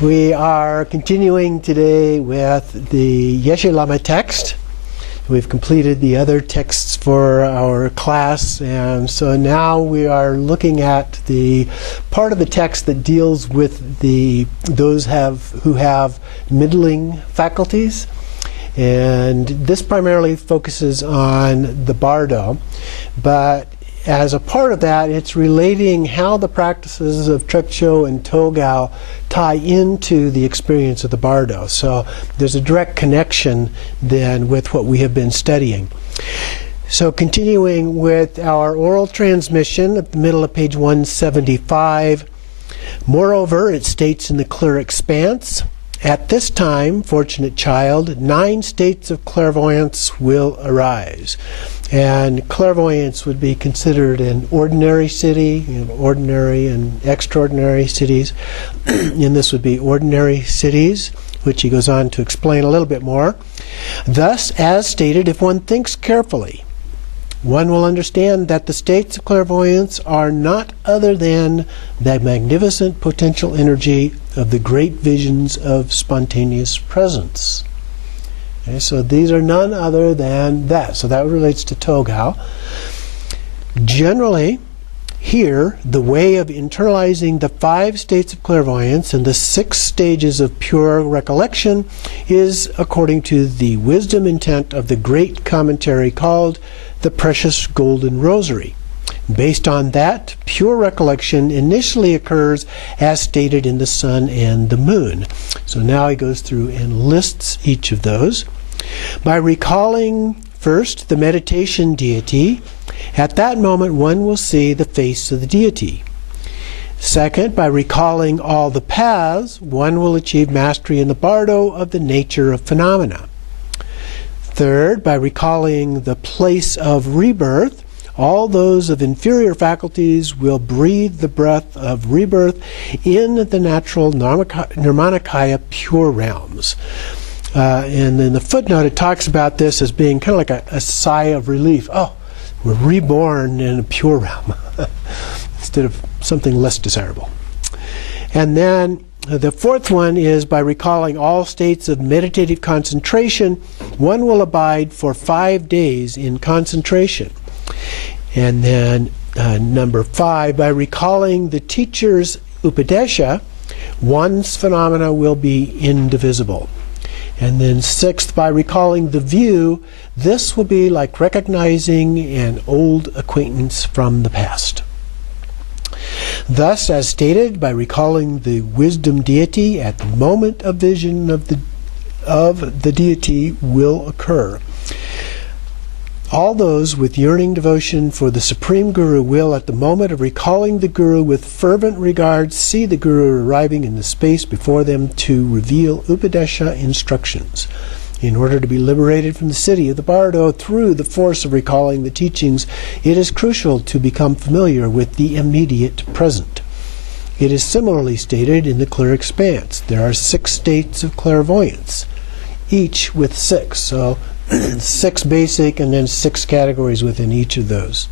We are continuing today with the Yeshe Lama text. We've completed the other texts for our class, and so now we are looking at the part of the text that deals with those who have middling faculties. And this primarily focuses on the Bardo, but as a part of that, it's relating how the practices of Trekcho and Togal tie into the experience of the Bardo. So there's a direct connection then with what we have been studying. So continuing with our oral transmission at the middle of page 175, moreover, it states in the clear expanse, at this time, fortunate child, 9 states of clairvoyance will arise. And clairvoyance would be considered an ordinary city, ordinary and extraordinary cities. And this would be ordinary cities, which he goes on to explain a little bit more. Thus, as stated, if one thinks carefully, one will understand that the states of clairvoyance are not other than the magnificent potential energy of the great visions of spontaneous presence. Okay, so these are none other than that. So that relates to Togal. Generally, here, the way of internalizing the 5 states of clairvoyance and the 6 stages of pure recollection is according to the wisdom intent of the great commentary called the Precious Golden Rosary. Based on that, pure recollection initially occurs as stated in the sun and the moon. So now he goes through and lists each of those. By recalling first the meditation deity, at that moment one will see the face of the deity. Second, by recalling all the paths, one will achieve mastery in the Bardo of the nature of phenomena. Third, by recalling the place of rebirth, all those of inferior faculties will breathe the breath of rebirth in the natural Nirmanakaya pure realms. And in the footnote it talks about this as being kind of like a sigh of relief. Oh, we're reborn in a pure realm instead of something less desirable. And then the fourth one is by recalling all states of meditative concentration, one will abide for 5 days in concentration. And then number 5, by recalling the teacher's upadesha, one's phenomena will be indivisible. And then 6th, by recalling the view, this will be like recognizing an old acquaintance from the past. Thus, as stated, by recalling the wisdom deity at the moment of vision of the deity will occur. All those with yearning devotion for the Supreme Guru will, at the moment of recalling the Guru with fervent regard, see the Guru arriving in the space before them to reveal Upadesha instructions. In order to be liberated from the city of the Bardo through the force of recalling the teachings, it is crucial to become familiar with the immediate present. It is similarly stated in the clear expanse. There are 6 states of clairvoyance, each with 6. So 6 basic and then 6 categories within each of those.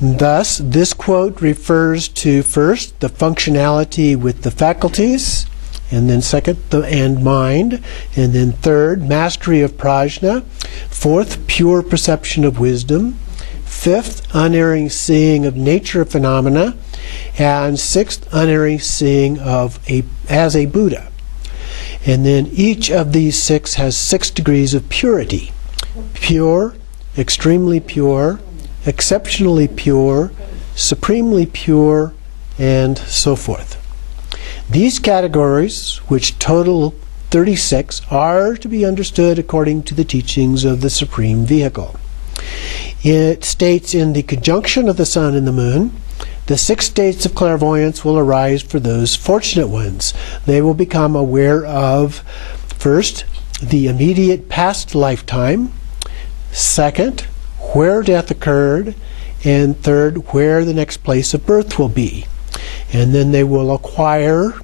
Thus, this quote refers to first the functionality with the faculties, and then second, and mind, and then third, mastery of prajna, 4th, pure perception of wisdom, 5th, unerring seeing of nature of phenomena, and 6th, unerring seeing as a Buddha. And then each of these 6 has 6 degrees of purity. Pure, extremely pure, exceptionally pure, supremely pure, and so forth. These categories, which total 36, are to be understood according to the teachings of the Supreme Vehicle. It states in the conjunction of the sun and the moon, the 6 states of clairvoyance will arise for those fortunate ones. They will become aware of, first, the immediate past lifetime, second, where death occurred, and third, where the next place of birth will be. And then they will acquire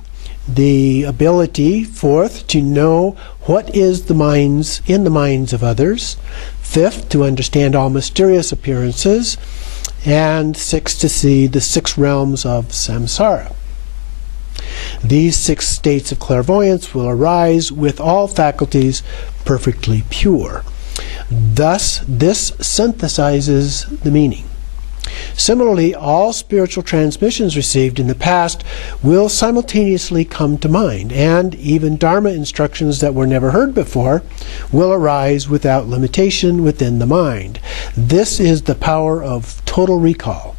the ability, fourth, to know what is in the minds of others, 5th, to understand all mysterious appearances, and 6th, to see the 6 realms of samsara. These 6 states of clairvoyance will arise with all faculties perfectly pure. Thus, this synthesizes the meaning. Similarly, all spiritual transmissions received in the past will simultaneously come to mind, and even Dharma instructions that were never heard before will arise without limitation within the mind. This is the power of total recall.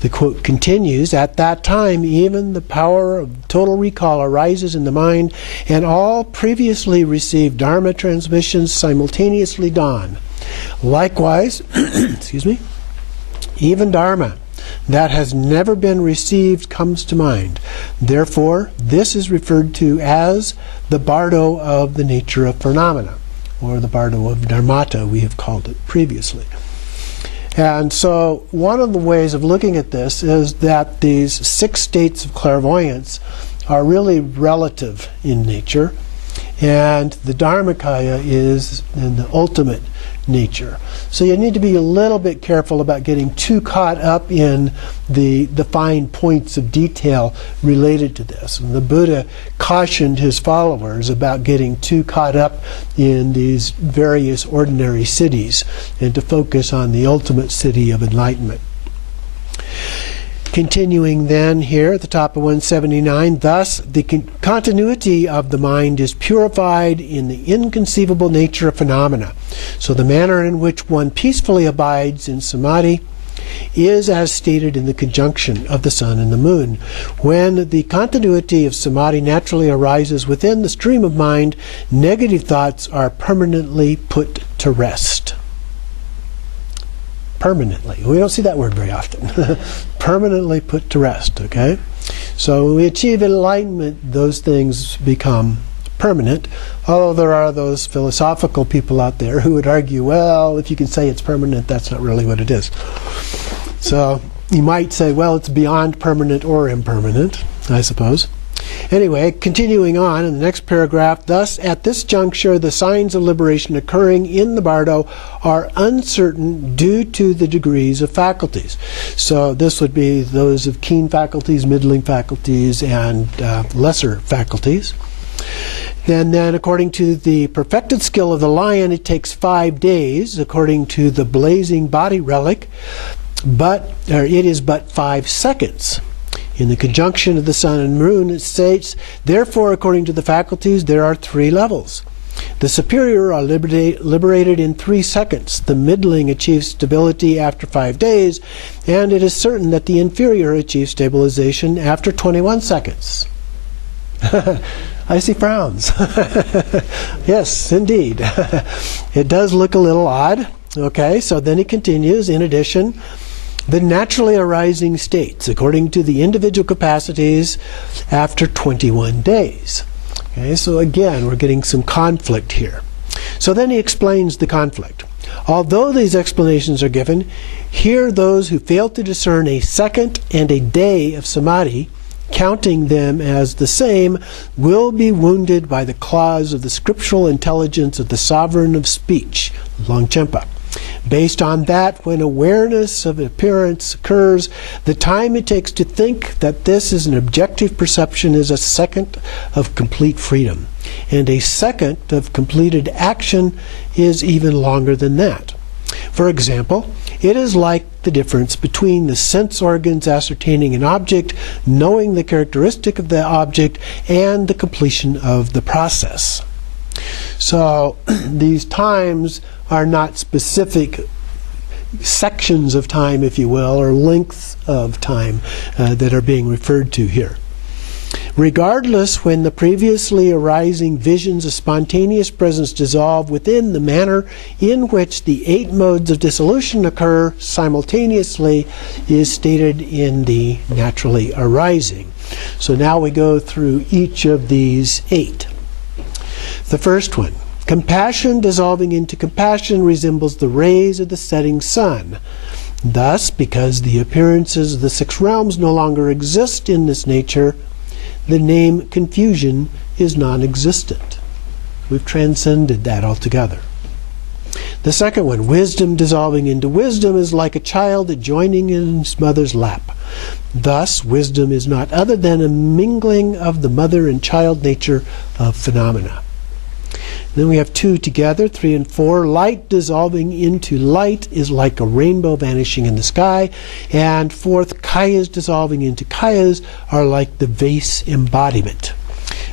The quote continues, "At that time, even the power of total recall arises in the mind, and all previously received Dharma transmissions simultaneously dawn. Likewise," excuse me, "even Dharma that has never been received comes to mind. Therefore, this is referred to as the Bardo of the nature of phenomena," or the Bardo of Dharmata, we have called it previously. And so one of the ways of looking at this is that these 6 states of clairvoyance are really relative in nature, and the Dharmakaya is in the ultimate nature. So you need to be a little bit careful about getting too caught up in the fine points of detail related to this. And the Buddha cautioned his followers about getting too caught up in these various ordinary cities and to focus on the ultimate city of enlightenment. Continuing then here at the top of 179, "Thus the continuity of the mind is purified in the inconceivable nature of phenomena. So the manner in which one peacefully abides in samadhi is as stated in the conjunction of the sun and the moon. When the continuity of samadhi naturally arises within the stream of mind, negative thoughts are permanently put to rest." Permanently. We don't see that word very often. Permanently put to rest, okay? So when we achieve enlightenment, those things become permanent, although there are those philosophical people out there who would argue, well, if you can say it's permanent, that's not really what it is. So you might say, well, it's beyond permanent or impermanent, I suppose. Anyway, continuing on in the next paragraph, "Thus, at this juncture, the signs of liberation occurring in the Bardo are uncertain due to the degrees of faculties." So this would be those of keen faculties, middling faculties, and lesser faculties. And then according to the perfected skill of the lion, it takes 5 days, according to the blazing body relic, it is but 5 seconds. In the conjunction of the sun and moon, it states, "Therefore, according to the faculties, there are 3 levels. The superior are liberated in 3 seconds. The middling achieves stability after 5 days, and it is certain that the inferior achieves stabilization after 21 seconds. I see frowns. Yes, indeed. It does look a little odd. Okay, so then he continues, in addition, the naturally arising states, according to the individual capacities, after 21 days. Okay, so again, we're getting some conflict here. So then he explains the conflict. Although these explanations are given, here those who fail to discern a second and a day of samadhi, counting them as the same, will be wounded by the claws of the scriptural intelligence of the sovereign of speech, Longchenpa. Based on that, when awareness of appearance occurs, the time it takes to think that this is an objective perception is a second of complete freedom. And a second of completed action is even longer than that. For example, it is like the difference between the sense organs ascertaining an object, knowing the characteristic of the object, and the completion of the process. So these times are not specific sections of time, if you will, or lengths of time that are being referred to here. Regardless, when the previously arising visions of spontaneous presence dissolve within the manner in which the 8 modes of dissolution occur simultaneously is stated in the naturally arising. So now we go through each of these 8. The first one, compassion dissolving into compassion resembles the rays of the setting sun. Thus, because the appearances of the 6 realms no longer exist in this nature, the name confusion is non-existent. We've transcended that altogether. The second one, wisdom dissolving into wisdom is like a child joining in his mother's lap. Thus, wisdom is not other than a mingling of the mother and child nature of phenomena. Then we have 2 together, 3 and 4. Light dissolving into light is like a rainbow vanishing in the sky. And 4th, kayas dissolving into kayas are like the vase embodiment.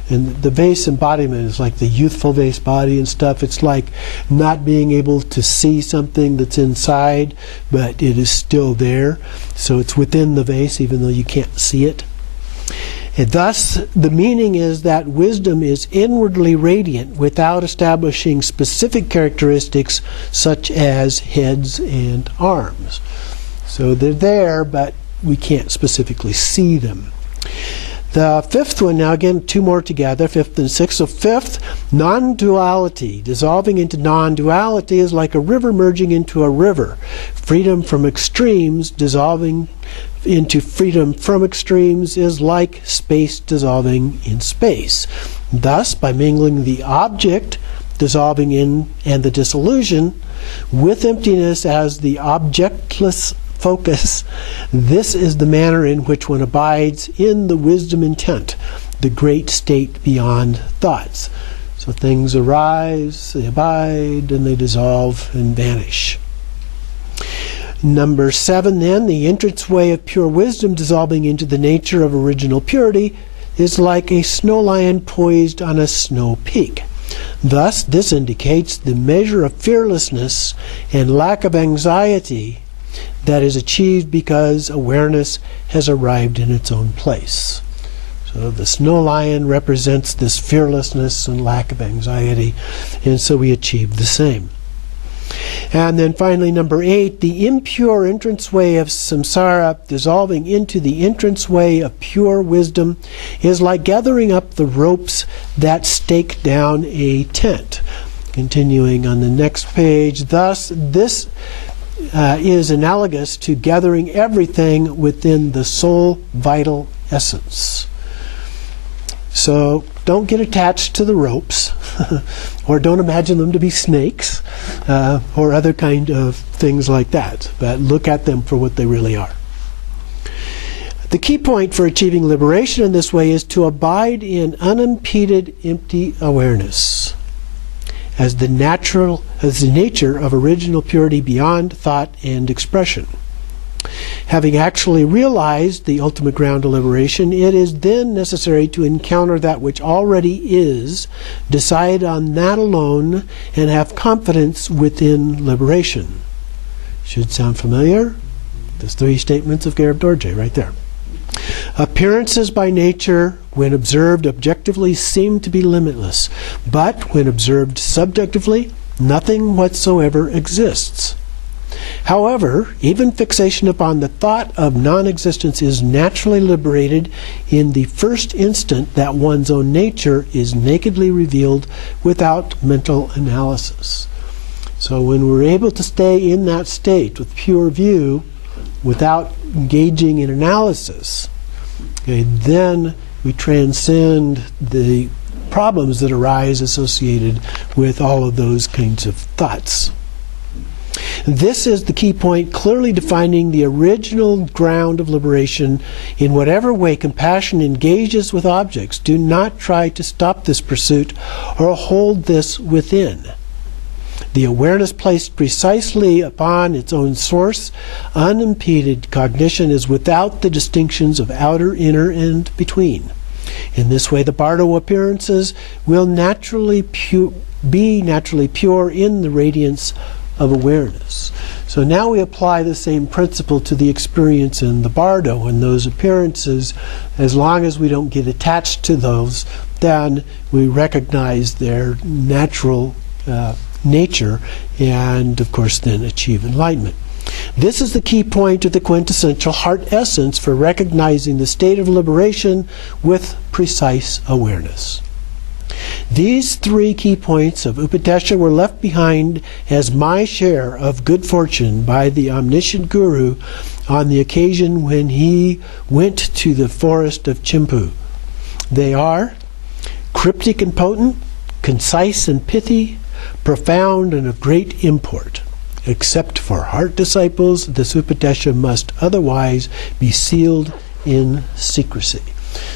And the vase embodiment is like the youthful vase body and stuff. It's like not being able to see something that's inside, but it is still there. So it's within the vase, even though you can't see it. And thus, the meaning is that wisdom is inwardly radiant without establishing specific characteristics such as heads and arms. So they're there, but we can't specifically see them. The 5th one, now again, 2 more together, 5th and 6th. So 5th, non-duality. Dissolving into non-duality is like a river merging into a river. Freedom from extremes dissolving into freedom from extremes is like space dissolving in space. Thus, by mingling the object dissolving in and the dissolution with emptiness as the objectless focus, this is the manner in which one abides in the wisdom intent, the great state beyond thoughts. So things arise, they abide, and they dissolve and vanish. Number 7 then, the entranceway of pure wisdom dissolving into the nature of original purity is like a snow lion poised on a snow peak. Thus, this indicates the measure of fearlessness and lack of anxiety that is achieved because awareness has arrived in its own place. So the snow lion represents this fearlessness and lack of anxiety, and so we achieve the same. And then finally, number 8, the impure entranceway of samsara dissolving into the entranceway of pure wisdom is like gathering up the ropes that stake down a tent. Continuing on the next page, thus this is analogous to gathering everything within the soul vital essence. So don't get attached to the ropes, or don't imagine them to be snakes, or other kind of things like that, but look at them for what they really are. The key point for achieving liberation in this way is to abide in unimpeded empty awareness as the nature of original purity beyond thought and expression. Having actually realized the ultimate ground of liberation, it is then necessary to encounter that which already is, decide on that alone, and have confidence within liberation. Should sound familiar? There's 3 statements of Garib Dorje right there. Appearances by nature, when observed objectively, seem to be limitless, but when observed subjectively, nothing whatsoever exists. However, even fixation upon the thought of non-existence is naturally liberated in the first instant that one's own nature is nakedly revealed without mental analysis. So when we're able to stay in that state with pure view without engaging in analysis, okay, then we transcend the problems that arise associated with all of those kinds of thoughts. This is the key point, clearly defining the original ground of liberation. In whatever way compassion engages with objects, do not try to stop this pursuit or hold this within. The awareness placed precisely upon its own source, unimpeded cognition is without the distinctions of outer, inner, and between. In this way, the Bardo appearances will be naturally pure in the radiance of awareness. So now we apply the same principle to the experience in the Bardo, and those appearances, as long as we don't get attached to those, then we recognize their natural nature, and of course then achieve enlightenment. This is the key point of the quintessential heart essence for recognizing the state of liberation with precise awareness. These 3 key points of Upadesha were left behind as my share of good fortune by the omniscient Guru on the occasion when he went to the forest of Chimpu. They are cryptic and potent, concise and pithy, profound and of great import. Except for heart disciples, this Upadesha must otherwise be sealed in secrecy.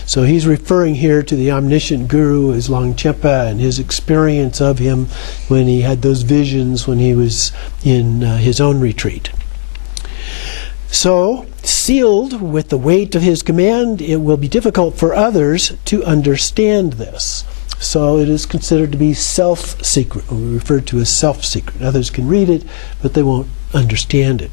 So he's referring here to the omniscient guru as Longchenpa and his experience of him when he had those visions when he was in his own retreat. So, sealed with the weight of his command, it will be difficult for others to understand this. So it is considered to be self-secret, or referred to as self-secret. Others can read it, but they won't understand it.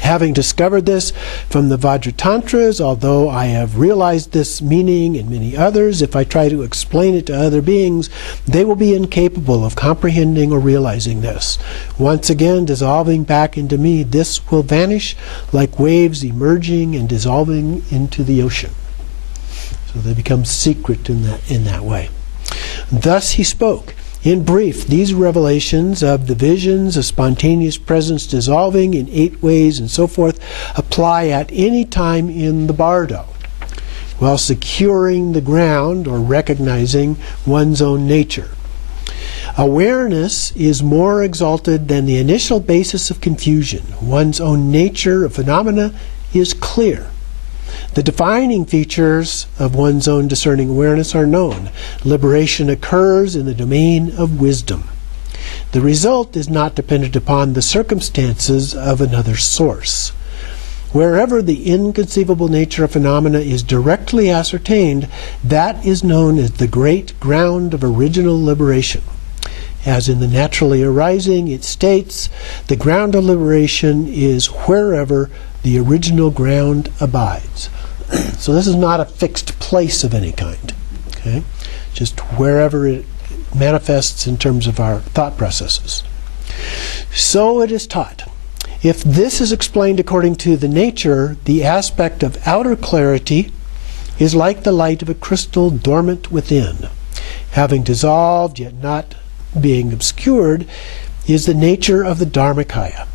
Having discovered this from the Vajratantras, although I have realized this meaning in many others, if I try to explain it to other beings, they will be incapable of comprehending or realizing this. Once again, dissolving back into me, this will vanish like waves emerging and dissolving into the ocean. So they become secret in that way. Thus he spoke. In brief, these revelations of the visions of spontaneous presence dissolving in 8 ways and so forth apply at any time in the bardo, while securing the ground or recognizing one's own nature. Awareness is more exalted than the initial basis of confusion. One's own nature of phenomena is clear. The defining features of one's own discerning awareness are known. Liberation occurs in the domain of wisdom. The result is not dependent upon the circumstances of another source. Wherever the inconceivable nature of phenomena is directly ascertained, that is known as the great ground of original liberation. As in the naturally arising, it states, the ground of liberation is wherever the original ground abides. So this is not a fixed place of any kind, okay? Just wherever it manifests in terms of our thought processes. So it is taught. If this is explained according to the nature, the aspect of outer clarity is like the light of a crystal dormant within. Having dissolved, yet not being obscured, is the nature of the Dharmakaya.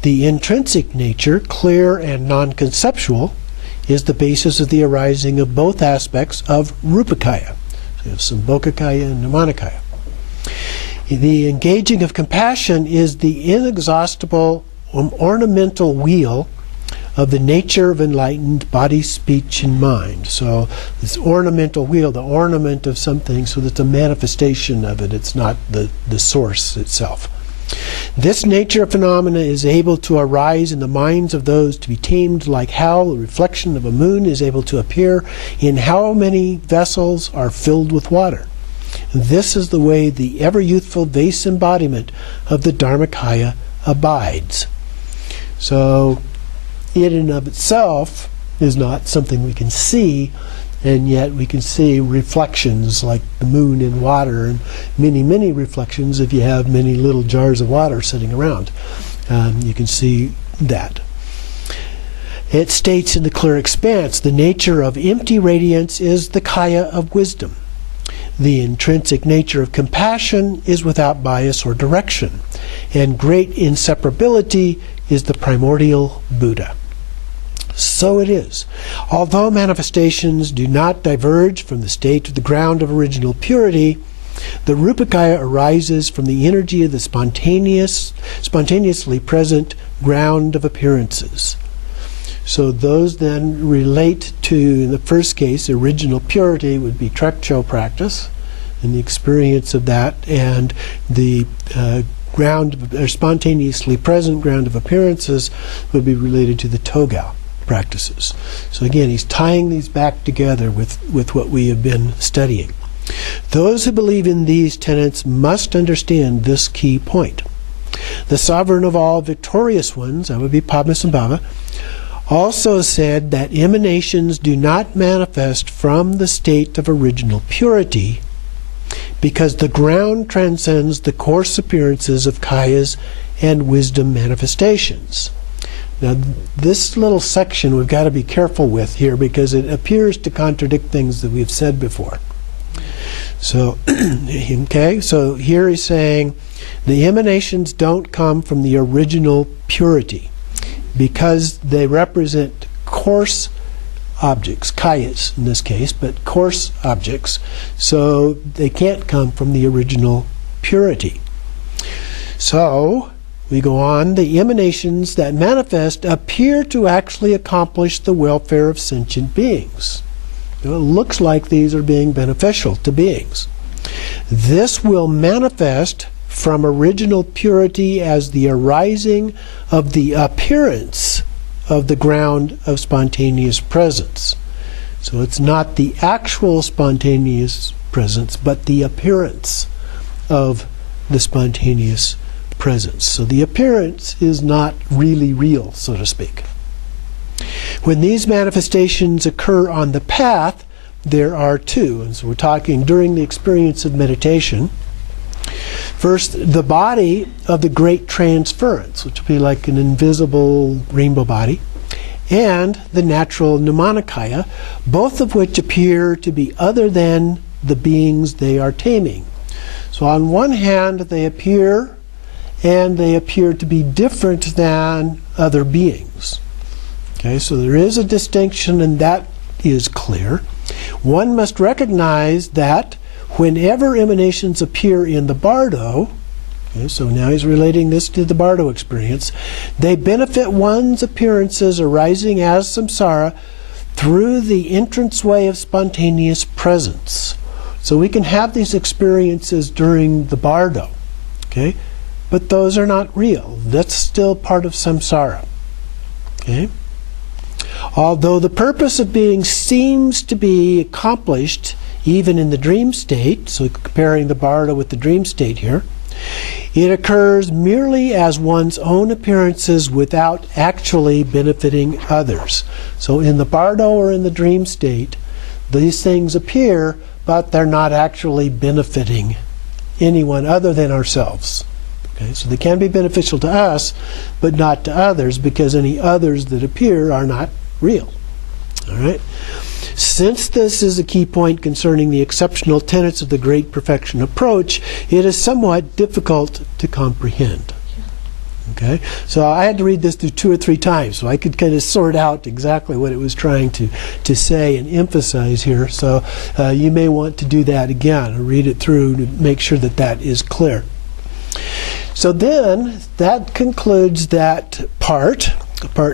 The intrinsic nature, clear and non-conceptual, is the basis of the arising of both aspects of Rupakaya. So you have Sambhogakaya and Nirmanakaya. The engaging of compassion is the inexhaustible ornamental wheel of the nature of enlightened body, speech, and mind. So this ornamental wheel, the ornament of something, so that's a manifestation of it. It's not the source itself. This nature of phenomena is able to arise in the minds of those to be tamed, like how the reflection of a moon is able to appear in how many vessels are filled with water. This is the way the ever-youthful vase embodiment of the Dharmakaya abides. So it in of itself is not something we can see, and yet we can see reflections like the moon in water, and many, many reflections if you have many little jars of water sitting around. You can see that. It states in the clear expanse, the nature of empty radiance is the kaya of wisdom. The intrinsic nature of compassion is without bias or direction, and great inseparability is the primordial Buddha. So it is. Although manifestations do not diverge from the state of the ground of original purity, the Rupakaya arises from the energy of the spontaneously present ground of appearances. So those then relate to, in the first case, original purity would be Trekcho practice and the experience of that, and the spontaneously present ground of appearances would be related to the Togal practices. So again, he's tying these back together with what we have been studying. Those who believe in these tenets must understand this key point. The sovereign of all victorious ones, that would be Padmasambhava, also said that emanations do not manifest from the state of original purity because the ground transcends the coarse appearances of kayas and wisdom manifestations. Now, this little section we've got to be careful with here because it appears to contradict things that we've said before. So, okay, so here he's saying the emanations don't come from the original purity because they represent coarse objects, kayas in this case, but coarse objects, so they can't come from the original purity. So, we go on, the emanations that manifest appear to actually accomplish the welfare of sentient beings. It looks like these are being beneficial to beings. This will manifest from original purity as the arising of the appearance of the ground of spontaneous presence. So it's not the actual spontaneous presence, but the appearance of the spontaneous presence. So the appearance is not really real, so to speak. When these manifestations occur on the path, there are two. And so we're talking during the experience of meditation. First, the body of the great transference, which will be like an invisible rainbow body, and the natural pneumonikaya, both of which appear to be other than the beings they are taming. So on one hand, they appear to be different than other beings. Okay, so there is a distinction, and that is clear. One must recognize that whenever emanations appear in the bardo, okay, so now he's relating this to the bardo experience, they benefit one's appearances arising as samsara through the entranceway of spontaneous presence. So we can have these experiences during the bardo, okay, but those are not real. That's still part of samsara. Okay? Although the purpose of being seems to be accomplished even in the dream state, so comparing the bardo with the dream state here, it occurs merely as one's own appearances without actually benefiting others. So in the bardo or in the dream state, these things appear, but they're not actually benefiting anyone other than ourselves. Okay, so they can be beneficial to us, but not to others, because any others that appear are not real. All right? Since this is a key point concerning the exceptional tenets of the Great Perfection approach, it is somewhat difficult to comprehend. Okay? So I had to read this through 2 or 3 times so I could kind of sort out exactly what it was trying to say and emphasize here. So you may want to do that again or read it through to make sure that that is clear. So then that concludes that part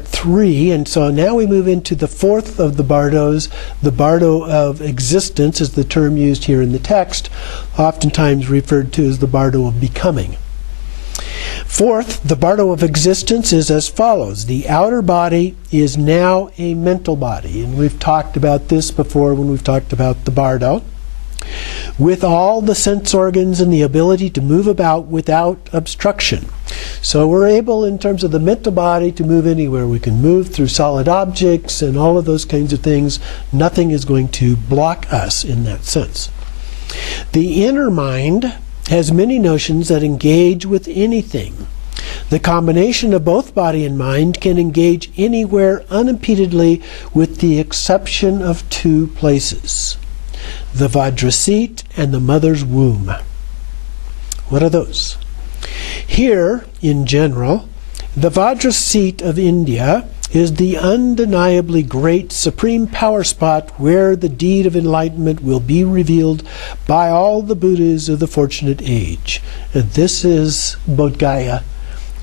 3, and so now we move into the fourth of the bardos. The Bardo of Existence is the term used here in the text, oftentimes referred to as the Bardo of Becoming. Fourth, the Bardo of Existence is as follows. The outer body is now a mental body, and we've talked about this before when we've talked about the Bardo, with all the sense organs and the ability to move about without obstruction. So we're able, in terms of the mental body, to move anywhere. We can move through solid objects and all of those kinds of things. Nothing is going to block us in that sense. The inner mind has many notions that engage with anything. The combination of both body and mind can engage anywhere unimpededly, with the exception of 2 places: the Vajra seat and the mother's womb. What are those? Here, in general, the Vajra seat of India is the undeniably great supreme power spot where the deed of enlightenment will be revealed by all the Buddhas of the fortunate age. And this is Bodh Gaya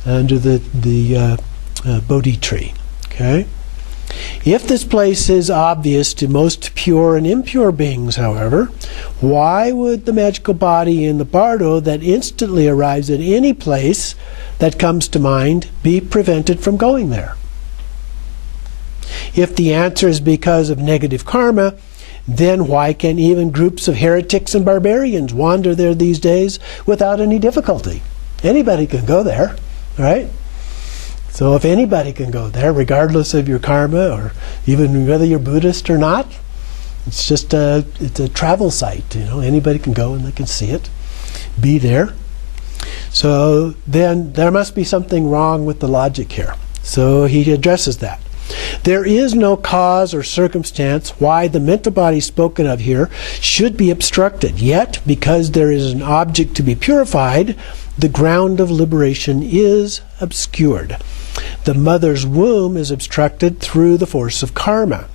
under the Bodhi tree. Okay? If this place is obvious to most pure and impure beings, however, why would the magical body in the bardo that instantly arrives at any place that comes to mind be prevented from going there? If the answer is because of negative karma, then why can even groups of heretics and barbarians wander there these days without any difficulty? Anybody can go there, right? So if anybody can go there, regardless of your karma, or even whether you're Buddhist or not, it's just it's a travel site. You know, anybody can go and they can see it, be there. So then there must be something wrong with the logic here. So he addresses that. There is no cause or circumstance why the mental body spoken of here should be obstructed. Yet, because there is an object to be purified, the ground of liberation is obscured. The mother's womb is obstructed through the force of karma.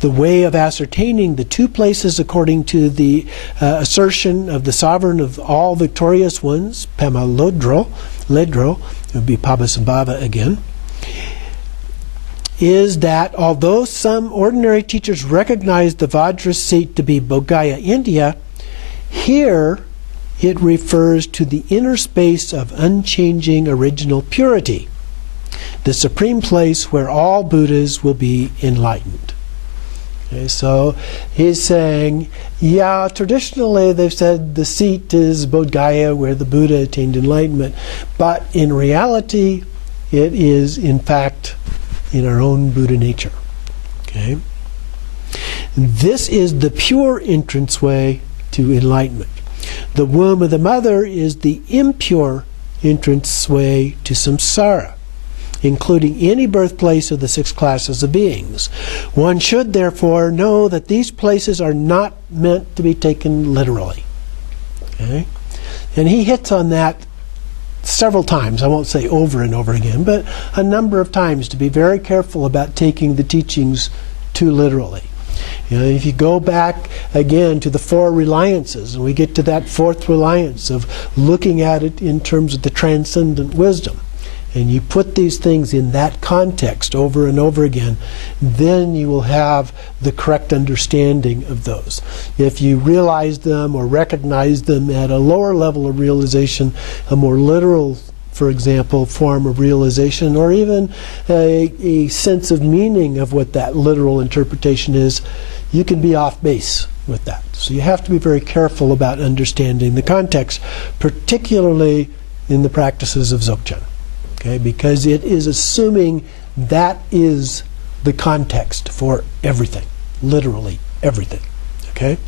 The way of ascertaining the 2 places according to the assertion of the sovereign of all victorious ones, Pema Lodro, it would be Pabhasambhava again, is that although some ordinary teachers recognize the Vajra seat to be Bodhgaya India, here it refers to the inner space of unchanging original purity, the supreme place where all Buddhas will be enlightened. Okay, so he's saying, yeah, traditionally they've said the seat is Bodhgaya where the Buddha attained enlightenment, but in reality it is in fact in our own Buddha nature. Okay? This is the pure entranceway to enlightenment. The womb of the mother is the impure entranceway to samsara, including any birthplace of the 6 classes of beings. One should therefore know that these places are not meant to be taken literally. Okay? And he hits on that several times. I won't say over and over again, but a number of times, to be very careful about taking the teachings too literally. You know, if you go back again to the 4 reliances, and we get to that 4th reliance of looking at it in terms of the transcendent wisdom, and you put these things in that context over and over again, then you will have the correct understanding of those. If you realize them or recognize them at a lower level of realization, a more literal, for example, form of realization, or even a sense of meaning of what that literal interpretation is, you can be off base with that. So you have to be very careful about understanding the context, particularly in the practices of Dzogchen. Okay, because it is assuming that is the context for everything, literally everything. Okay?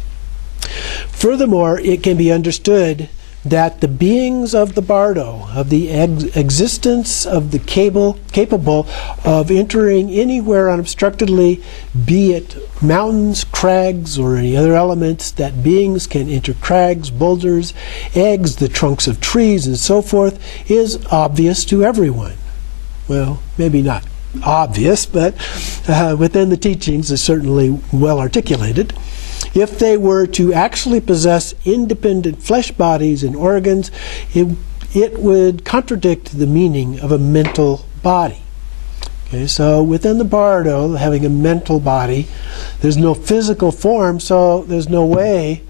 Furthermore, it can be understood that the beings of the Bardo, of the existence of the capable of entering anywhere unobstructedly, be it mountains, crags, or any other elements, that beings can enter crags, boulders, eggs, the trunks of trees, and so forth, is obvious to everyone. Well, maybe not obvious, but within the teachings is certainly well articulated. If they were to actually possess independent flesh bodies and organs, it would contradict the meaning of a mental body. Okay, so within the Bardo, having a mental body, there's no physical form, so there's no way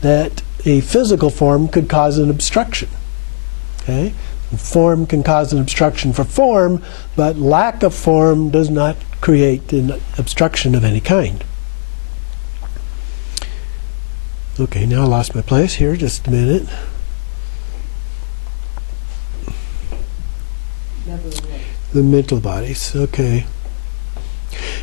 that a physical form could cause an obstruction. Okay? Form can cause an obstruction for form, but lack of form does not create an obstruction of any kind. Okay, now I lost my place here, just a minute. The mental bodies, okay.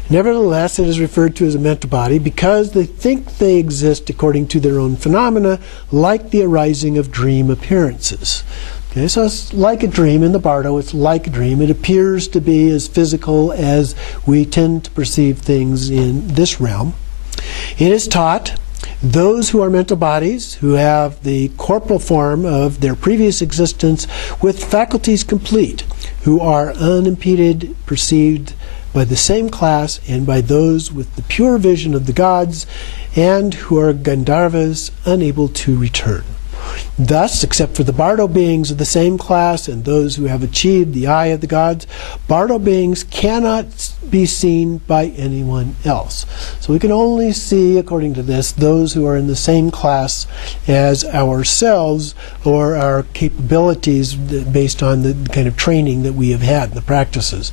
Nevertheless, it is referred to as a mental body because they think they exist according to their own phenomena, like the arising of dream appearances. Okay, so it's like a dream in the Bardo, it's like a dream. It appears to be as physical as we tend to perceive things in this realm. It is taught those who are mental bodies, who have the corporal form of their previous existence with faculties complete, who are unimpeded, perceived by the same class and by those with the pure vision of the gods, and who are Gandharvas unable to return. Thus, except for the Bardo beings of the same class and those who have achieved the eye of the gods, Bardo beings cannot be seen by anyone else. So we can only see, according to this, those who are in the same class as ourselves, or our capabilities based on the kind of training that we have had, the practices.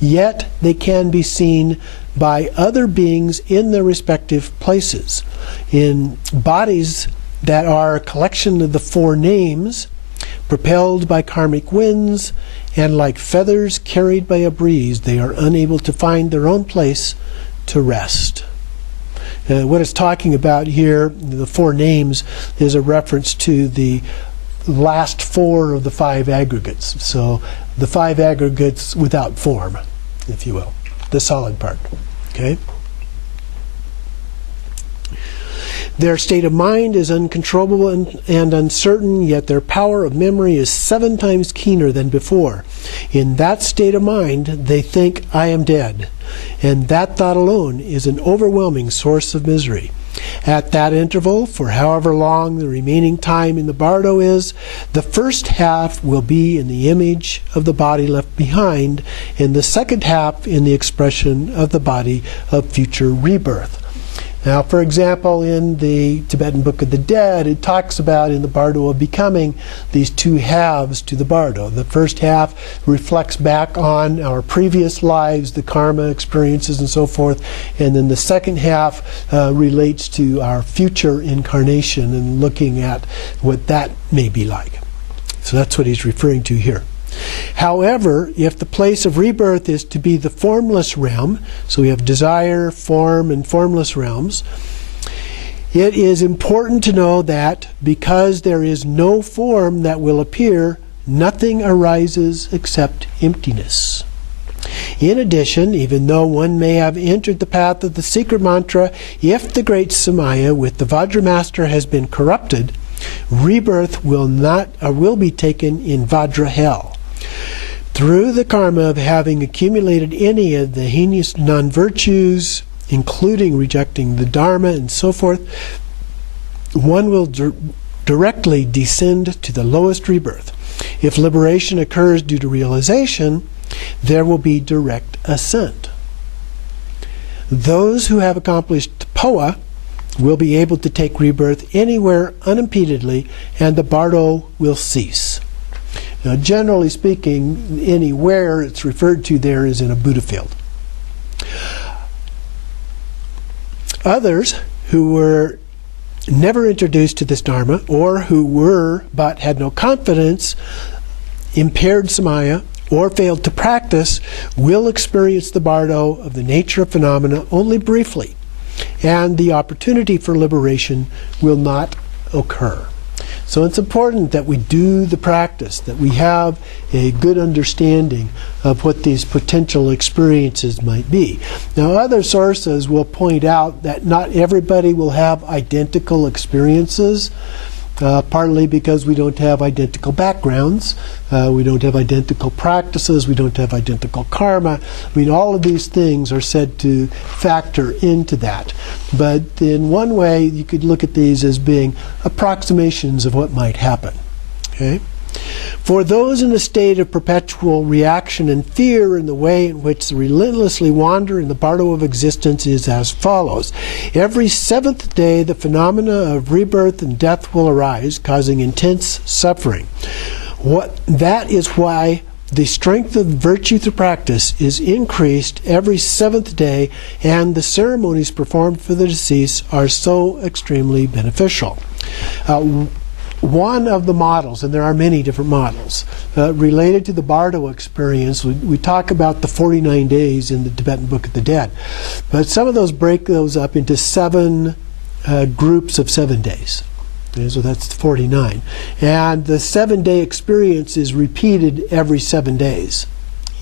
Yet they can be seen by other beings in their respective places, in bodies that are a collection of the 4 names, propelled by karmic winds, and like feathers carried by a breeze, they are unable to find their own place to rest. What it's talking about here, the 4 names, is a reference to the last 4 of the 5 aggregates. So the 5 aggregates without form, if you will, the solid part. Okay? Their state of mind is uncontrollable and uncertain, yet their power of memory is 7 times keener than before. In that state of mind, they think, I am dead. And that thought alone is an overwhelming source of misery. At that interval, for however long the remaining time in the bardo is, the first half will be in the image of the body left behind, and the second half in the expression of the body of future rebirth. Now, for example, in the Tibetan Book of the Dead, it talks about in the Bardo of Becoming these two halves to the bardo. The first half reflects back on our previous lives, the karma experiences and so forth, and then the second half relates to our future incarnation and looking at what that may be like. So that's what he's referring to here. However, if the place of rebirth is to be the formless realm, so we have desire, form, and formless realms, it is important to know that because there is no form that will appear, nothing arises except emptiness. In addition, even though one may have entered the path of the secret mantra, if the great Samaya with the Vajramaster has been corrupted, rebirth will be taken in Vajra hell. Through the karma of having accumulated any of the heinous non-virtues, including rejecting the Dharma and so forth, one will directly descend to the lowest rebirth. If liberation occurs due to realization, there will be direct ascent. Those who have accomplished Poa will be able to take rebirth anywhere unimpededly, and the bardo will cease. Now, generally speaking, anywhere it's referred to there is in a Buddha field. Others who were never introduced to this Dharma, or who were but had no confidence, impaired Samaya, or failed to practice, will experience the bardo of the nature of phenomena only briefly, and the opportunity for liberation will not occur. So it's important that we do the practice, that we have a good understanding of what these potential experiences might be. Now, other sources will point out that not everybody will have identical experiences, partly because we don't have identical backgrounds, we don't have identical practices, we don't have identical karma. I mean, all of these things are said to factor into that. But in one way, you could look at these as being approximations of what might happen. Okay? For those in a state of perpetual reaction and fear, in the way in which they relentlessly wander in the Bardo of Existence is as follows. Every seventh day, the phenomena of rebirth and death will arise, causing intense suffering. That is why the strength of virtue through practice is increased every seventh day, and the ceremonies performed for the deceased are so extremely beneficial. One of the models, and there are many different models, related to the Bardo experience, we talk about the 49 days in the Tibetan Book of the Dead. But some of those break those up into 7 groups of 7 days. Okay, so that's 49. And the 7-day experience is repeated every 7 days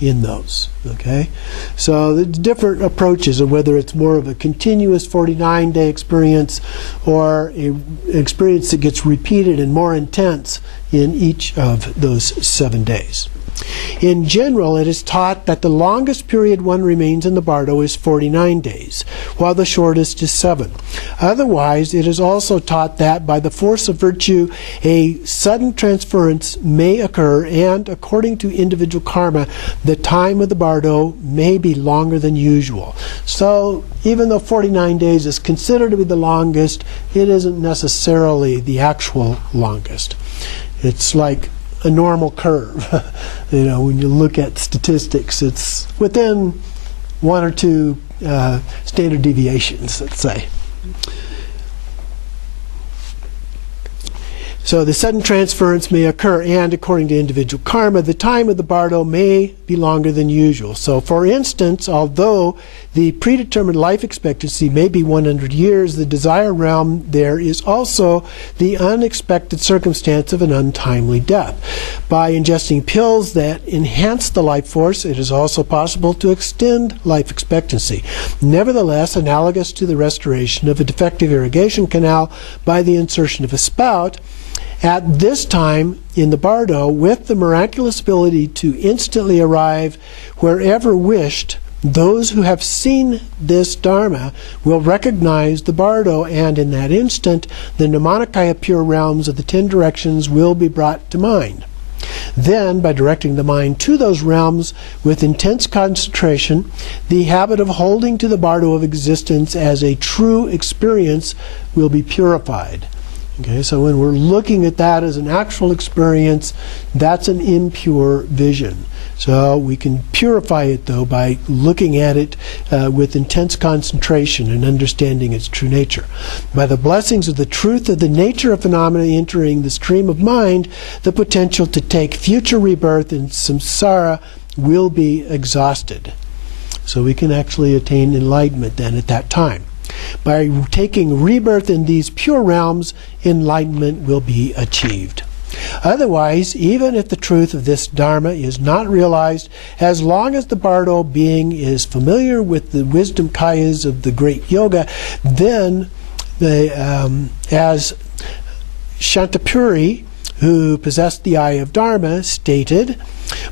in those. Okay, so the different approaches of whether it's more of a continuous 49-day experience or an experience that gets repeated and more intense in each of those 7 days. In general, it is taught that the longest period one remains in the bardo is 49 days, while the shortest is 7. Otherwise, it is also taught that by the force of virtue, a sudden transference may occur, and according to individual karma, the time of the bardo may be longer than usual. So, even though 49 days is considered to be the longest, it isn't necessarily the actual longest. It's like a normal curve. You know, when you look at statistics, it's within 1 or 2 standard deviations, let's say. So the sudden transference may occur, and according to individual karma, the time of the bardo may be longer than usual. So, for instance, although the predetermined life expectancy may be 100 years, the desire realm, there is also the unexpected circumstance of an untimely death. By ingesting pills that enhance the life force, it is also possible to extend life expectancy. Nevertheless, analogous to the restoration of a defective irrigation canal by the insertion of a spout, at this time in the bardo, with the miraculous ability to instantly arrive wherever wished, Those who have seen this Dharma will recognize the Bardo, and in that instant, the Nirmanakaya pure realms of the 10 directions will be brought to mind. Then, by directing the mind to those realms with intense concentration, the habit of holding to the Bardo of Existence as a true experience will be purified. Okay, so when we're looking at that as an actual experience, that's an impure vision. So we can purify it, though, by looking at it with intense concentration and understanding its true nature. By the blessings of the truth of the nature of phenomena entering the stream of mind, the potential to take future rebirth in samsara will be exhausted. So we can actually attain enlightenment then at that time. By taking rebirth in these pure realms, enlightenment will be achieved. Otherwise, even if the truth of this Dharma is not realized, as long as the Bardo being is familiar with the wisdom kayas of the great yoga, then as Shantapuri, who possessed the eye of Dharma, stated,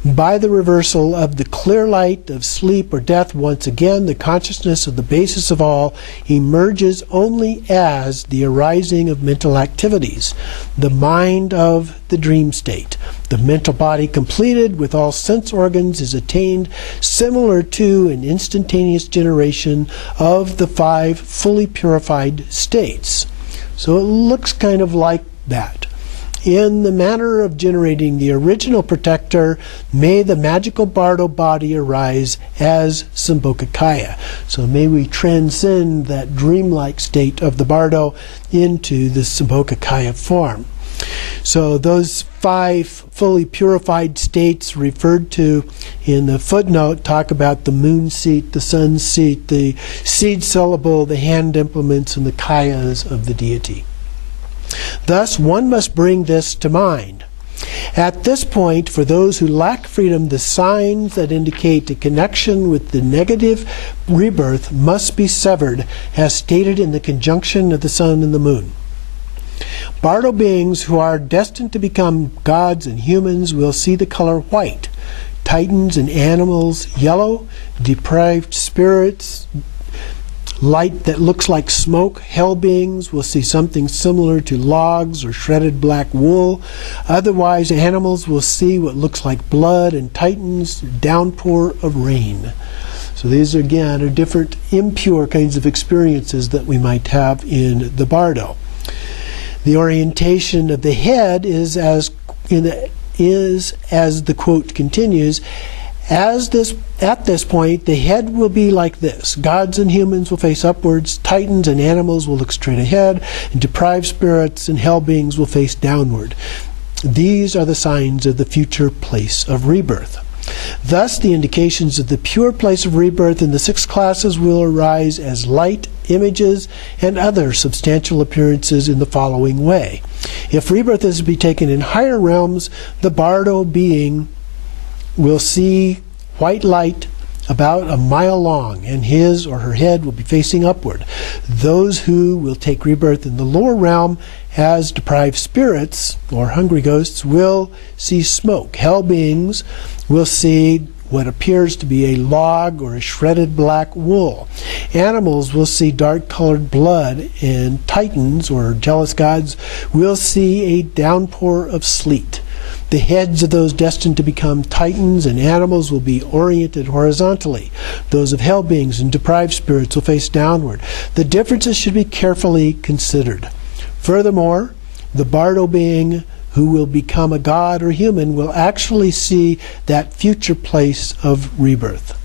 by the reversal of the clear light of sleep or death, once again the consciousness of the basis of all emerges only as the arising of mental activities, the mind of the dream state. The mental body completed with all sense organs is attained, similar to an instantaneous generation of the 5 fully purified states. So it looks kind of like that. In the manner of generating the original protector, may the magical Bardo body arise as Sambhogakaya. So may we transcend that dreamlike state of the Bardo into the Sambhogakaya form. So those 5 fully purified states referred to in the footnote talk about the moon seat, the sun seat, the seed syllable, the hand implements, and the kayas of the deity. Thus, one must bring this to mind. At this point, for those who lack freedom, the signs that indicate a connection with the negative rebirth must be severed, as stated in the conjunction of the sun and the moon. Bardo beings who are destined to become gods and humans will see the color white, Titans and animals yellow, deprived spirits light that looks like smoke. Hell beings will see something similar to logs or shredded black wool. Otherwise, animals will see what looks like blood, and Titans, downpour of rain. So these, again, are different impure kinds of experiences that we might have in the Bardo. The orientation of the head is as the quote continues, at this point, the head will be like this. Gods and humans will face upwards, Titans and animals will look straight ahead, and deprived spirits and hell beings will face downward. These are the signs of the future place of rebirth. Thus, the indications of the pure place of rebirth in the 6 classes will arise as light, images, and other substantial appearances in the following way. If rebirth is to be taken in higher realms, the Bardo being will see white light about a mile long, and his or her head will be facing upward. Those who will take rebirth in the lower realm as deprived spirits or hungry ghosts will see smoke. Hell beings will see what appears to be a log or a shredded black wool. Animals will see dark-colored blood, and Titans, or jealous gods, will see a downpour of sleet. The heads of those destined to become Titans and animals will be oriented horizontally. Those of hell beings and deprived spirits will face downward. The differences should be carefully considered. Furthermore, the Bardo being who will become a god or human will actually see that future place of rebirth.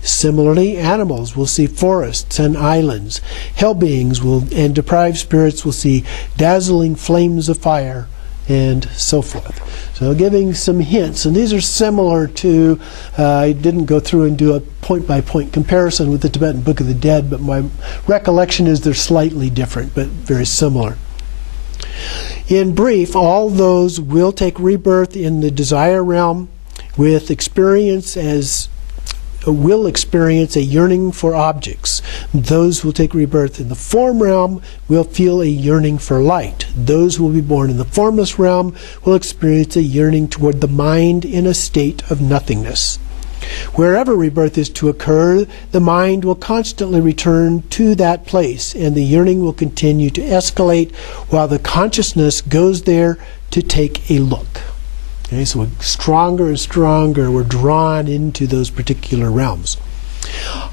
Similarly, animals will see forests and islands. Hell beings and deprived spirits will see dazzling flames of fire, and so forth. So giving some hints, and these are similar to, I didn't go through and do a point-by-point comparison with the Tibetan Book of the Dead, but my recollection is they're slightly different, but very similar. In brief, all those will take rebirth in the desire realm will experience a yearning for objects. Those who will take rebirth in the form realm will feel a yearning for light. Those who will be born in the formless realm will experience a yearning toward the mind in a state of nothingness. Wherever rebirth is to occur, the mind will constantly return to that place, and the yearning will continue to escalate while the consciousness goes there to take a look. Okay, so stronger and stronger, we're drawn into those particular realms.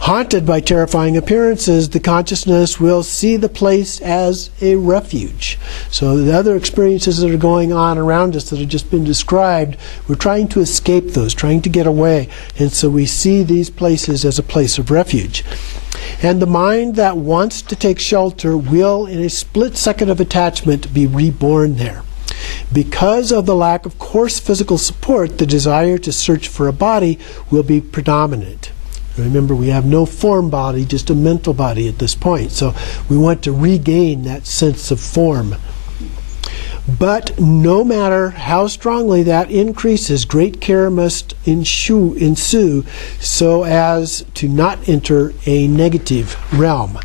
Haunted by terrifying appearances, the consciousness will see the place as a refuge. So the other experiences that are going on around us that have just been described, we're trying to escape those, trying to get away. And so we see these places as a place of refuge. And the mind that wants to take shelter will, in a split second of attachment, be reborn there. Because of the lack of coarse physical support, the desire to search for a body will be predominant. Remember, we have no form body, just a mental body at this point. So we want to regain that sense of form. But no matter how strongly that increases, great care must ensue so as to not enter a negative realm.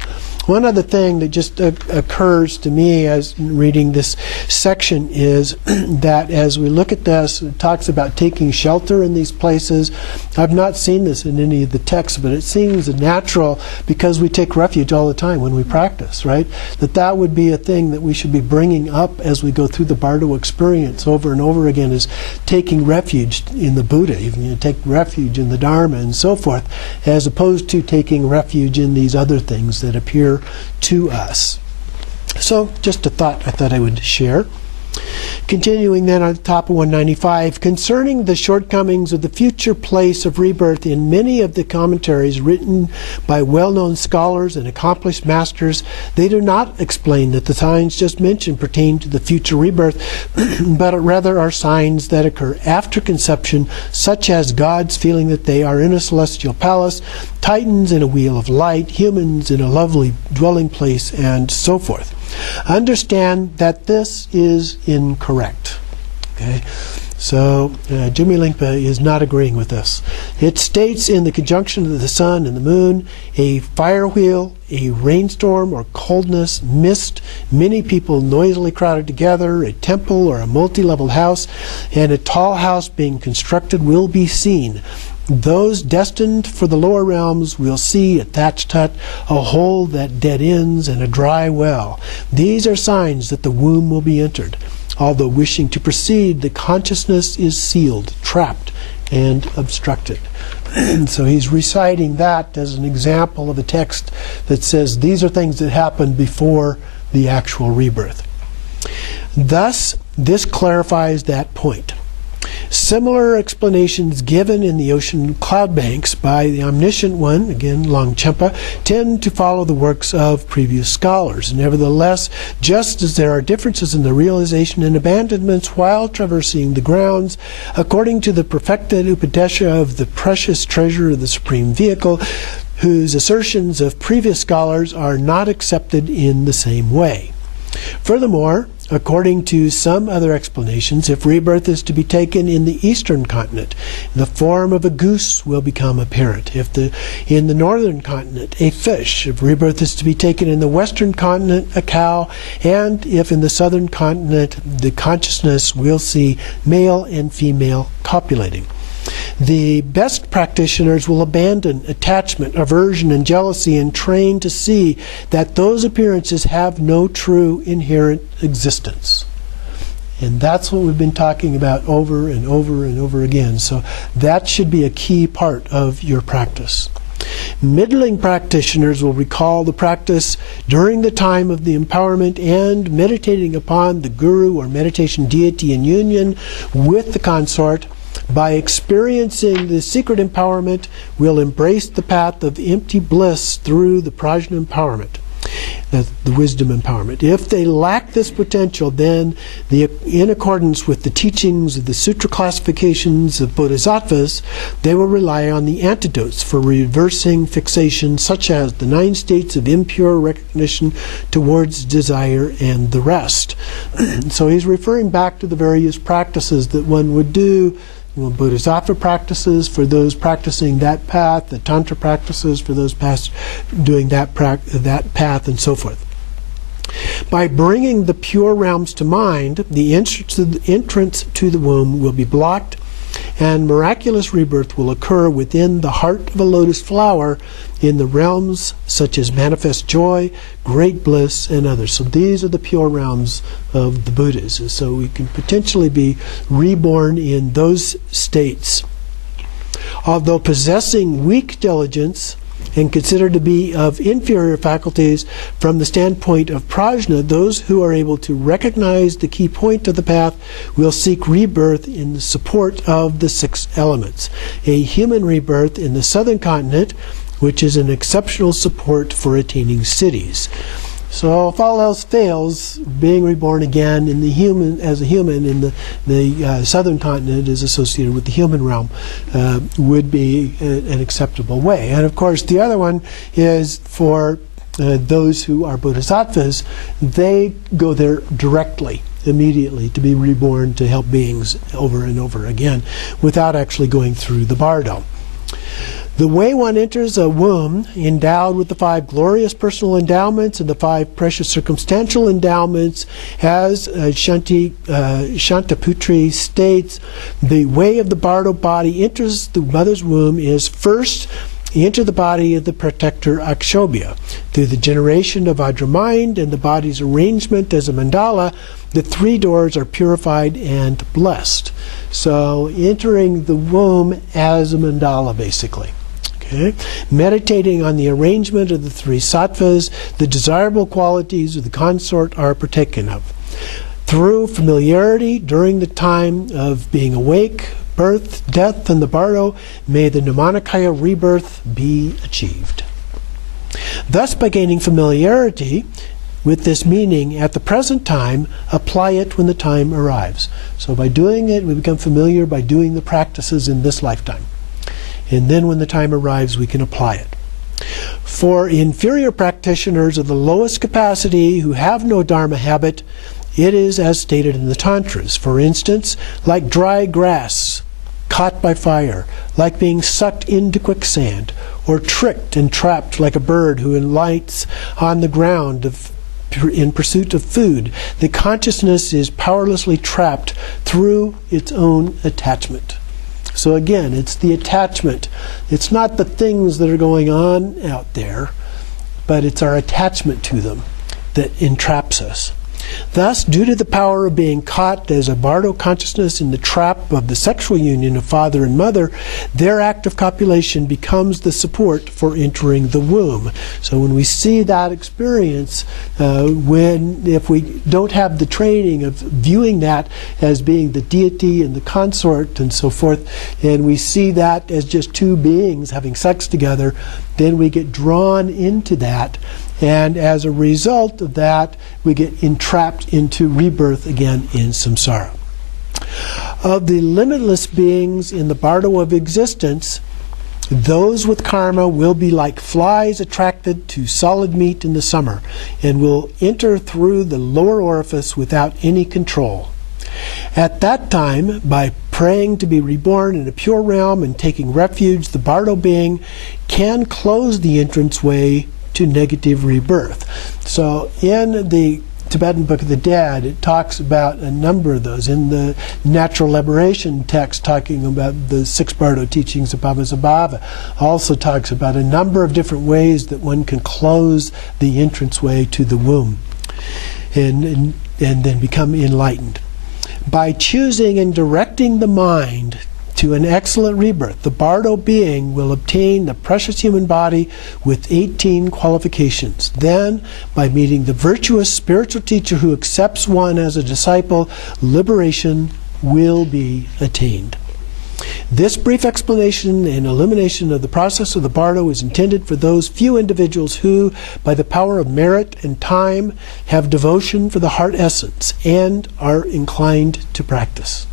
One other thing that just occurs to me as reading this section is that as we look at this, it talks about taking shelter in these places. I've not seen this in any of the texts, but it seems natural because we take refuge all the time when we practice, right? That would be a thing that we should be bringing up as we go through the Bardo experience over and over again, is taking refuge in the Buddha, even take refuge in the Dharma and so forth, as opposed to taking refuge in these other things that appear to us. So just a thought I thought I would share. Continuing then on the top of 195, concerning the shortcomings of the future place of rebirth, in many of the commentaries written by well-known scholars and accomplished masters, they do not explain that the signs just mentioned pertain to the future rebirth, but rather are signs that occur after conception, such as gods feeling that they are in a celestial palace, Titans in a wheel of light, humans in a lovely dwelling place, and so forth. Understand that this is incorrect. Okay, so Jimmy Lingpa is not agreeing with this. It states in the conjunction of the sun and the moon, a fire wheel, a rainstorm or coldness, mist, many people noisily crowded together, a temple or a multi-level house, and a tall house being constructed will be seen. Those destined for the lower realms will see a thatched hut, a hole that dead ends, and a dry well. These are signs that the womb will be entered. Although wishing to proceed, the consciousness is sealed, trapped, and obstructed. So he's reciting that as an example of a text that says these are things that happened before the actual rebirth. Thus, this clarifies that point. Similar explanations given in the ocean cloud banks by the omniscient one, again Longchenpa, tend to follow the works of previous scholars. Nevertheless, just as there are differences in the realization and abandonments while traversing the grounds, according to the perfected Upadesha of the precious treasure of the Supreme Vehicle, whose assertions of previous scholars are not accepted in the same way. Furthermore, according to some other explanations, if rebirth is to be taken in the eastern continent, the form of a goose will become apparent. If in the northern continent, a fish. If rebirth is to be taken in the western continent, a cow. And if in the southern continent, the consciousness will see male and female copulating. The best practitioners will abandon attachment, aversion, and jealousy and train to see that those appearances have no true inherent existence. And that's what we've been talking about over and over and over again. So that should be a key part of your practice. Middling practitioners will recall the practice during the time of the empowerment and meditating upon the guru or meditation deity in union with the consort. By experiencing the secret empowerment, will embrace the path of empty bliss through the prajna empowerment, the wisdom empowerment. If they lack this potential, then in accordance with the teachings of the sutra classifications of bodhisattvas, they will rely on the antidotes for reversing fixation, such as the 9 states of impure recognition towards desire and the rest. So he's referring back to the various practices that one would do. Bodhisattva practices for those practicing that path, the Tantra practices for those doing that path, and so forth. By bringing the pure realms to mind, the entrance to the womb will be blocked, and miraculous rebirth will occur within the heart of a lotus flower in the realms such as manifest joy, great bliss, and others. So these are the pure realms of the Buddhas. And so we can potentially be reborn in those states. Although possessing weak diligence and considered to be of inferior faculties from the standpoint of prajna, those who are able to recognize the key point of the path will seek rebirth in the support of the 6 elements. A human rebirth in the southern continent, which is an exceptional support for attaining cities. So if all else fails, being reborn again in the human as a human in the southern continent is associated with the human realm would be an acceptable way. And of course, the other one is for those who are bodhisattvas. They go there directly, immediately, to be reborn to help beings over and over again without actually going through the bardo. The way one enters a womb endowed with the 5 glorious personal endowments and the 5 precious circumstantial endowments, as Shantaputri states, the way of the bardo body enters the mother's womb is first enter the body of the protector Akshobhya. Through the generation of Vajra mind and the body's arrangement as a mandala, the 3 doors are purified and blessed. So entering the womb as a mandala, basically. Okay. Meditating on the arrangement of the 3 sattvas, the desirable qualities of the consort are partaken of. Through familiarity during the time of being awake, birth, death, and the bardo, may the Nirmanakaya rebirth be achieved. Thus, by gaining familiarity with this meaning at the present time, apply it when the time arrives. So by doing it, we become familiar by doing the practices in this lifetime. And then when the time arrives, we can apply it. For inferior practitioners of the lowest capacity who have no dharma habit, it is as stated in the Tantras. For instance, like dry grass caught by fire, like being sucked into quicksand, or tricked and trapped like a bird who alights on the ground in pursuit of food. The consciousness is powerlessly trapped through its own attachment. So again, it's the attachment. It's not the things that are going on out there, but it's our attachment to them that entraps us. Thus, due to the power of being caught as a bardo consciousness in the trap of the sexual union of father and mother, their act of copulation becomes the support for entering the womb. So when we see that experience, if we don't have the training of viewing that as being the deity and the consort and so forth, and we see that as just 2 beings having sex together, then we get drawn into that. And as a result of that, we get entrapped into rebirth again in samsara. Of the limitless beings in the Bardo of Existence, those with karma will be like flies attracted to solid meat in the summer and will enter through the lower orifice without any control. At that time, by praying to be reborn in a pure realm and taking refuge, the Bardo being can close the entranceway to negative rebirth. So in the Tibetan Book of the Dead, it talks about a number of those. In the Natural Liberation text, talking about the 6 Bardo teachings of Bhavasambhava, also talks about a number of different ways that one can close the entranceway to the womb and then become enlightened. By choosing and directing the mind to an excellent rebirth, the Bardo being will obtain the precious human body with 18 qualifications. Then, by meeting the virtuous spiritual teacher who accepts one as a disciple, liberation will be attained. This brief explanation and illumination of the process of the Bardo is intended for those few individuals who, by the power of merit and time, have devotion for the heart essence and are inclined to practice.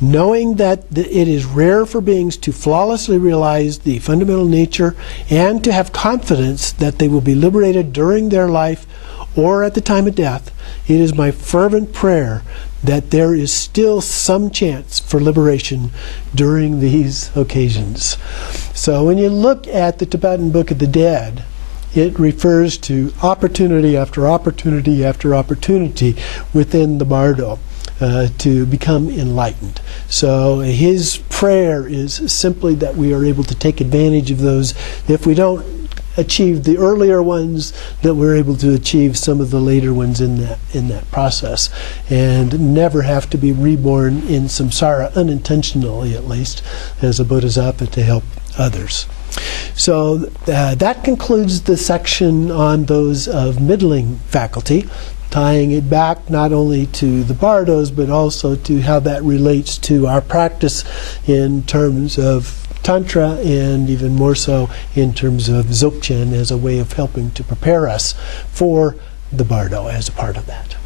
Knowing that it is rare for beings to flawlessly realize the fundamental nature and to have confidence that they will be liberated during their life or at the time of death, it is my fervent prayer that there is still some chance for liberation during these occasions. So when you look at the Tibetan Book of the Dead, it refers to opportunity after opportunity after opportunity within the Bardo. to become enlightened. So his prayer is simply that we are able to take advantage of those. If we don't achieve the earlier ones, that we're able to achieve some of the later ones in that process, and never have to be reborn in samsara, unintentionally at least, as a bodhisattva to help others. So that concludes the section on those of middling faculty, tying it back not only to the bardos but also to how that relates to our practice in terms of Tantra, and even more so in terms of Dzogchen as a way of helping to prepare us for the bardo as a part of that.